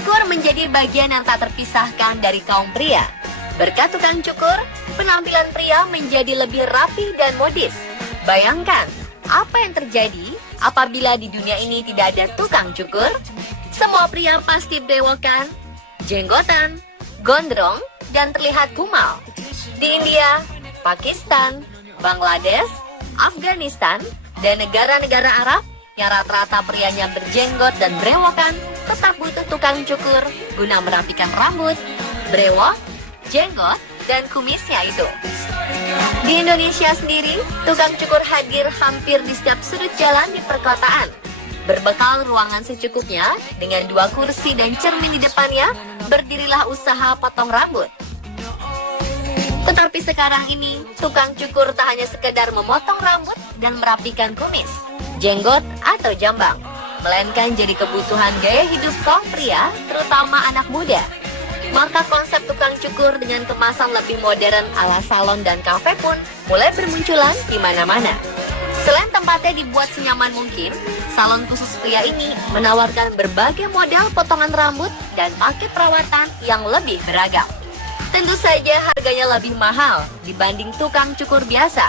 Cukur menjadi bagian yang tak terpisahkan dari kaum pria. Berkat tukang cukur, penampilan pria menjadi lebih rapi dan modis. Bayangkan, apa yang terjadi apabila di dunia ini tidak ada tukang cukur? Semua pria pasti berewokan, jenggotan, gondrong, dan terlihat kumal. Di India, Pakistan, Bangladesh, Afghanistan, dan negara-negara Arab yang rata-rata prianya berjenggot dan berewokan tetap butuh tukang cukur guna merapikan rambut, brewok, jenggot, dan kumisnya itu. Di Indonesia sendiri, tukang cukur hadir hampir di setiap sudut jalan di perkotaan. Berbekal ruangan secukupnya, dengan 2 kursi dan cermin di depannya, berdirilah usaha potong rambut. Tetapi sekarang ini, tukang cukur tak hanya sekedar memotong rambut dan merapikan kumis, jenggot, atau jambang, melainkan jadi kebutuhan gaya hidup kaum pria, terutama anak muda. Maka konsep tukang cukur dengan kemasan lebih modern ala salon dan kafe pun mulai bermunculan di mana-mana. Selain tempatnya dibuat senyaman mungkin, salon khusus pria ini menawarkan berbagai model potongan rambut dan paket perawatan yang lebih beragam. Tentu saja harganya lebih mahal dibanding tukang cukur biasa.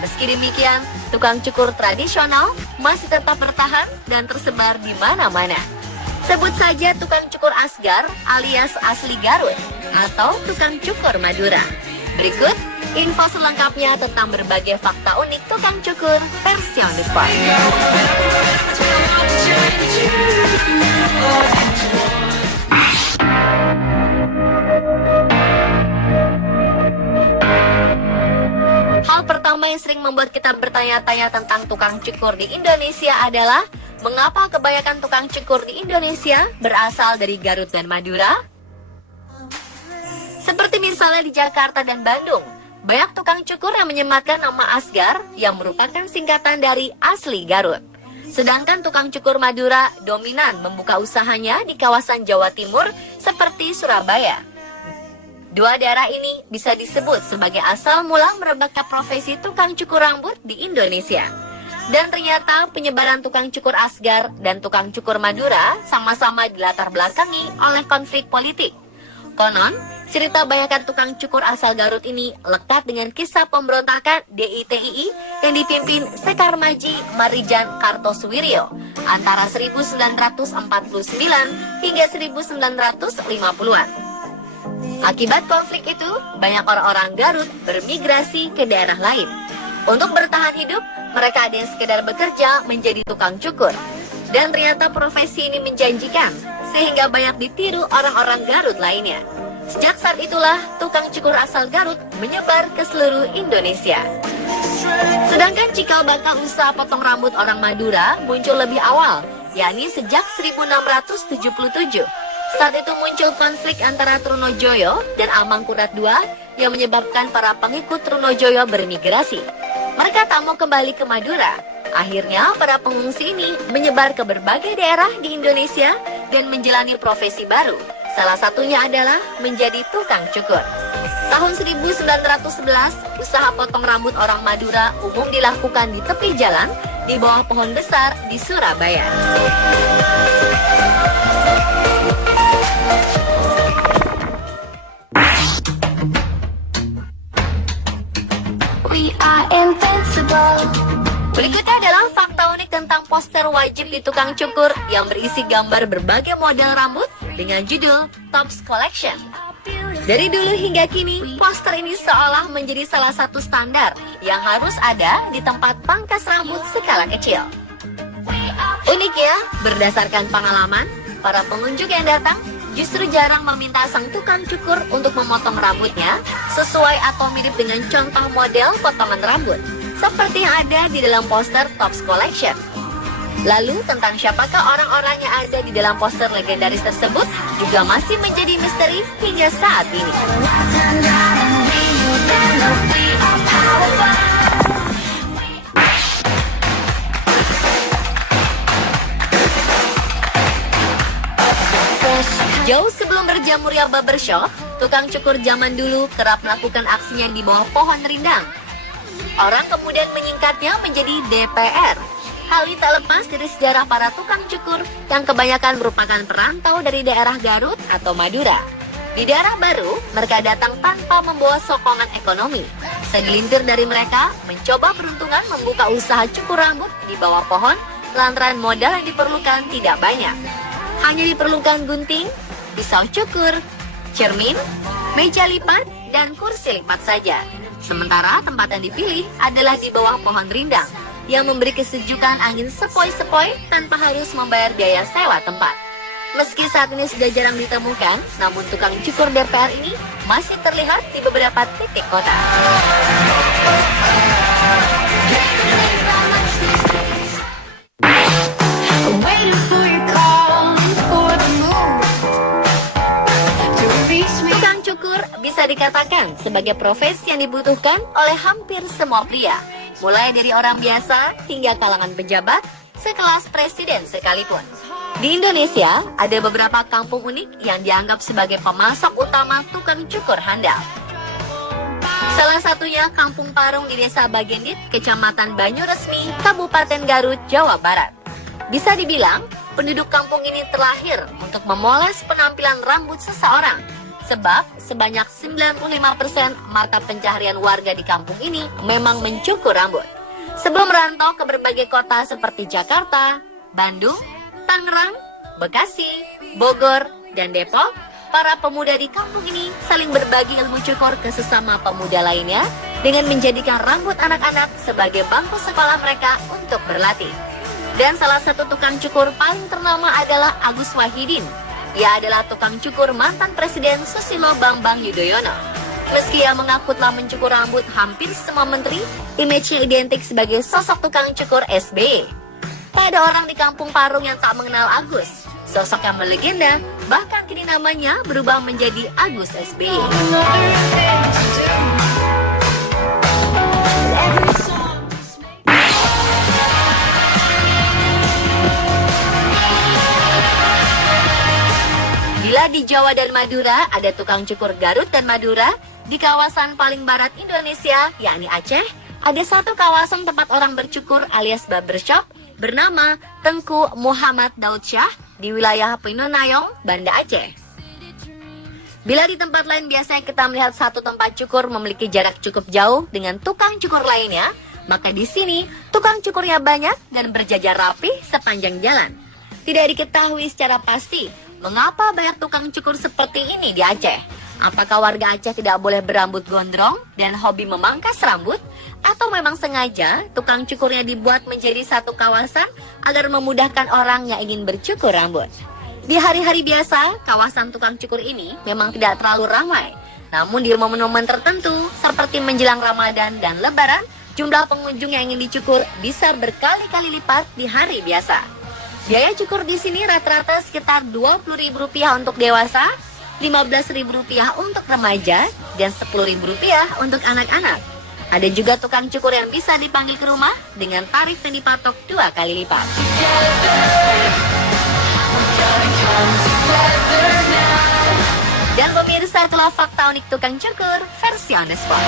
Meski demikian, tukang cukur tradisional masih tetap bertahan dan tersebar di mana-mana. Sebut saja tukang cukur Asgar alias asli Garut atau tukang cukur Madura. Berikut info selengkapnya tentang berbagai fakta unik tukang cukur versi on the spot. Hal pertama yang sering membuat kita bertanya-tanya tentang tukang cukur di Indonesia adalah mengapa kebanyakan tukang cukur di Indonesia berasal dari Garut dan Madura? Seperti misalnya di Jakarta dan Bandung, banyak tukang cukur yang menyematkan nama Asgar yang merupakan singkatan dari asli Garut. Sedangkan tukang cukur Madura dominan membuka usahanya di kawasan Jawa Timur seperti Surabaya. Dua daerah ini bisa disebut sebagai asal mula merebaknya profesi tukang cukur rambut di Indonesia. Dan ternyata penyebaran tukang cukur Asgar dan tukang cukur Madura sama-sama dilatar belakangi oleh konflik politik. Konon, cerita banyakkan tukang cukur asal Garut ini lekat dengan kisah pemberontakan DITII yang dipimpin Sekar Maji Marijan Kartosuwiryo antara 1949 hingga 1950-an. Akibat konflik itu, banyak orang-orang Garut bermigrasi ke daerah lain. Untuk bertahan hidup, mereka ada yang sekedar bekerja menjadi tukang cukur. Dan ternyata profesi ini menjanjikan, sehingga banyak ditiru orang-orang Garut lainnya. Sejak saat itulah, tukang cukur asal Garut menyebar ke seluruh Indonesia. Sedangkan cikal bakal usaha potong rambut orang Madura muncul lebih awal, yakni sejak 1677. Saat itu muncul konflik antara Trunojoyo dan Amangkurat II yang menyebabkan para pengikut Trunojoyo bermigrasi. Mereka tak mau kembali ke Madura. Akhirnya para pengungsi ini menyebar ke berbagai daerah di Indonesia dan menjalani profesi baru. Salah satunya adalah menjadi tukang cukur. Tahun 1911, usaha potong rambut orang Madura umum dilakukan di tepi jalan di bawah pohon besar di Surabaya. We are invincible. Berikutnya adalah fakta unik tentang poster wajib di tukang cukur yang berisi gambar berbagai model rambut dengan judul Tops Collection. Dari dulu hingga kini, poster ini seolah menjadi salah satu standar yang harus ada di tempat pangkas rambut skala kecil. Uniknya, berdasarkan pengalaman, para pengunjung yang datang justru jarang meminta sang tukang cukur untuk memotong rambutnya sesuai atau mirip dengan contoh model potongan rambut seperti yang ada di dalam poster Tops Collection. Lalu tentang siapakah orang-orang yang ada di dalam poster legendaris tersebut juga masih menjadi misteri hingga saat ini. Jauh sebelum berjamurnya barbershop, tukang cukur zaman dulu kerap melakukan aksinya di bawah pohon rindang. Orang kemudian menyingkatnya menjadi DPR. Hal ini tak lepas dari sejarah para tukang cukur yang kebanyakan merupakan perantau dari daerah Garut atau Madura. Di daerah baru, mereka datang tanpa membawa sokongan ekonomi. Segelintir dari mereka mencoba peruntungan membuka usaha cukur rambut di bawah pohon lantaran modal yang diperlukan tidak banyak. Hanya diperlukan gunting, pisau cukur, cermin, meja lipat, dan kursi lipat saja. Sementara tempat yang dipilih adalah di bawah pohon rindang yang memberi kesejukan angin sepoi-sepoi tanpa harus membayar biaya sewa tempat. Meski saat ini sudah jarang ditemukan, namun tukang cukur DPR ini masih terlihat di beberapa titik kota. Tukang cukur bisa dikatakan sebagai profesi yang dibutuhkan oleh hampir semua pria, mulai dari orang biasa hingga kalangan pejabat, sekelas presiden sekalipun. Di Indonesia, ada beberapa kampung unik yang dianggap sebagai pemasok utama tukang cukur handal. Salah satunya Kampung Parung di Desa Bagendit, Kecamatan Banyuresmi, Kabupaten Garut, Jawa Barat. Bisa dibilang, penduduk kampung ini terlahir untuk memoles penampilan rambut seseorang, sebab sebanyak 95% mata pencaharian warga di kampung ini memang mencukur rambut. Sebelum merantau ke berbagai kota seperti Jakarta, Bandung, Tangerang, Bekasi, Bogor, dan Depok, para pemuda di kampung ini saling berbagi ilmu cukur ke sesama pemuda lainnya dengan menjadikan rambut anak-anak sebagai bangku sekolah mereka untuk berlatih. Dan salah satu tukang cukur paling ternama adalah Agus Wahidin. Ia adalah tukang cukur mantan Presiden Susilo Bambang Yudhoyono. Meski ia mengaku telah mencukur rambut hampir semua menteri, image-nya identik sebagai sosok tukang cukur SBY. Tak ada orang di Kampung Parung yang tak mengenal Agus. Sosok yang melegenda, bahkan kini namanya berubah menjadi Agus SBY. Bila di Jawa dan Madura ada tukang cukur Garut dan Madura, di kawasan paling barat Indonesia, yakni Aceh, ada satu kawasan tempat orang bercukur alias barbershop bernama Tengku Muhammad Daud Syah di wilayah Pinonayong, Banda Aceh. Bila di tempat lain biasanya kita melihat satu tempat cukur memiliki jarak cukup jauh dengan tukang cukur lainnya, maka di sini tukang cukurnya banyak dan berjajar rapi sepanjang jalan. Tidak diketahui secara pasti mengapa banyak tukang cukur seperti ini di Aceh. Apakah warga Aceh tidak boleh berambut gondrong dan hobi memangkas rambut? Atau memang sengaja tukang cukurnya dibuat menjadi satu kawasan agar memudahkan orang yang ingin bercukur rambut? Di hari-hari biasa, kawasan tukang cukur ini memang tidak terlalu ramai. Namun di momen-momen tertentu, seperti menjelang Ramadan dan Lebaran, jumlah pengunjung yang ingin dicukur bisa berkali-kali lipat di hari biasa. Biaya cukur di sini rata-rata sekitar Rp20.000 untuk dewasa, Rp15.000 untuk remaja, dan Rp10.000 untuk anak-anak. Ada juga tukang cukur yang bisa dipanggil ke rumah dengan tarif yang dipatok 2 kali lipat. Dan pemirsa, itulah fakta unik tukang cukur versi on the spot.